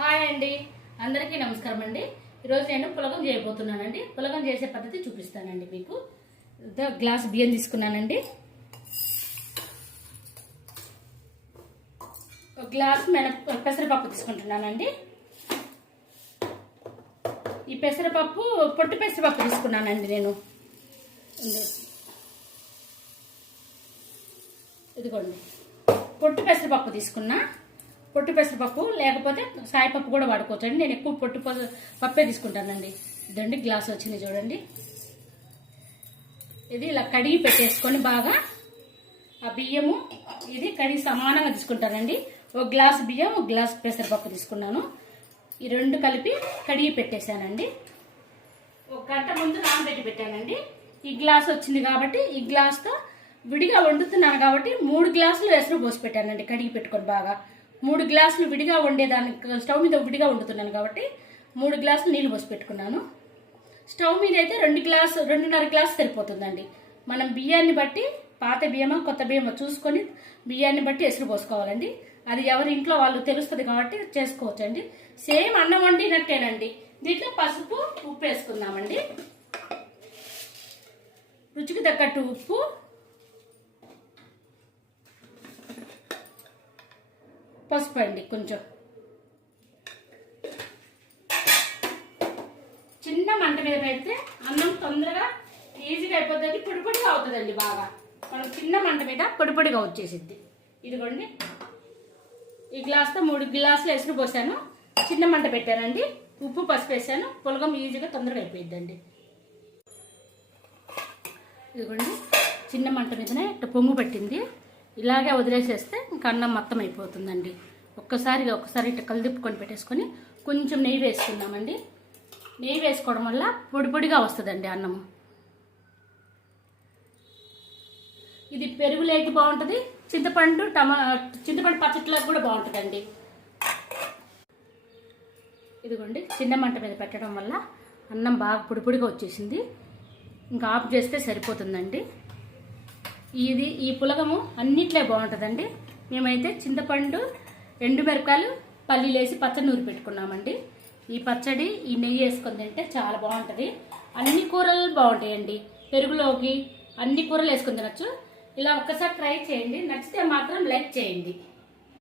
Hi అండి, అందరికీ నమస్కారం అండి. ఈరోజు నేను పులగం చేయబోతున్నానండి. పులగం చేసే పద్ధతి చూపిస్తానండి మీకు. గ్లాస్ బియ్యం తీసుకున్నానండి, ఒక గ్లాస్ పెసరపప్పు తీసుకుంటున్నానండి. ఈ పెసరపప్పు పొట్టు పెసరపప్పు తీసుకున్నానండి నేను. ఇదిగోండి, పొట్టు పెసరపప్పు తీసుకున్నా. పొట్టు పెసరపప్పు లేకపోతే సాయిపప్పు కూడా వాడుకోవచ్చండి. నేను ఎక్కువ పొట్టు పప్పే తీసుకుంటానండి. ఇదండి గ్లాస్ వచ్చింది చూడండి. ఇది ఇలా కడిగి పెట్టేసుకొని బాగా ఆ బియ్యము ఇది కడిగి సమానంగా తీసుకుంటానండి. ఒక గ్లాస్ బియ్యం, ఒక గ్లాస్ పెసరపప్పు తీసుకున్నాను. ఈ రెండు కలిపి కడిగి పెట్టేశానండి. ఒక గంట ముందు నానబెట్టి పెట్టానండి. ఈ గ్లాస్ వచ్చింది కాబట్టి ఈ గ్లాస్తో విడిగా వండుతున్నాను కాబట్టి 3 గ్లాసులు ఎసరు పోసి పెట్టానండి. కడిగి పెట్టుకొని బాగా 3 గ్లాసులు విడిగా వండేదానికి స్టవ్ మీద విడిగా వండుతున్నాను కాబట్టి 3 గ్లాసులు నీళ్ళు పోసి పెట్టుకున్నాను. స్టవ్ మీద అయితే 2.5 గ్లాసు సరిపోతుందండి. మనం బియ్యాన్ని బట్టి పాత బియ్యమా కొత్త బియ్యమా చూసుకొని బియ్యాన్ని బట్టి ఎసురు పోసుకోవాలండి. అది ఎవరి ఇంట్లో వాళ్ళు తెలుస్తుంది కాబట్టి చేసుకోవచ్చండి. సేమ్ అన్నం వండినట్టేనండి. దీంట్లో పసుపు, ఉప్పు వేసుకుందామండి. రుచికి తగ్గట్టు ఉప్పు, పసుపు అండి కొంచెం. చిన్న మంట మీద పెడితే అన్నం తొందరగా ఈజీగా అయిపోతుంది, పొడి పొడిగా అవుతుందండి. బాగా మనం చిన్న మంట మీద పొడి పొడిగా వచ్చేసిద్ది. ఇదిగోండి, ఈ గ్లాస్తో 3 గ్లాసులు ఎసురు పోసాను. చిన్న మంట పెట్టానండి. ఉప్పు, పసుపు వేసాను. పులగం ఈజీగా తొందరగా అయిపోయిద్దండి. ఇదిగోండి, చిన్న మంట మీదనే ఇట్లా పొంగు పెట్టింది. ఇలాగే వదిలేసేస్తే ఇంకా అన్నం మొత్తం అయిపోతుందండి. ఒక్కసారి ఇట్లా కలిదిప్పుకొని పెట్టేసుకొని కొంచెం నెయ్యి వేసుకుందామండి. నెయ్యి వేసుకోవడం వల్ల పొడి పొడిగా వస్తుందండి అన్నము. ఇది పెరుగులేకి బాగుంటుంది, చింతపండు పచ్చట్లకు కూడా బాగుంటుందండి. ఇదిగోండి, చిన్న మంట మీద పెట్టడం వల్ల అన్నం బాగా పొడి పొడిగా వచ్చేసింది. ఇంకా ఆఫ్ చేస్తే సరిపోతుందండి. ఈ పులగము అన్నిట్లో బాగుంటుందండి. మేమైతే చింతపండు, ఎండుమిరపకాయలు, పల్లీలు వేసి పచ్చడి నూరి పెట్టుకున్నామండి. ఈ పచ్చడి ఈ నెయ్యి వేసుకొని తింటే చాలా బాగుంటుంది. అన్ని కూరలు బాగుంటాయండి. పెరుగులోకి అన్ని కూరలు వేసుకొని తినచ్చు. ఇలా ఒక్కసారి ట్రై చేయండి. నచ్చితే మాత్రం లైక్ చేయండి.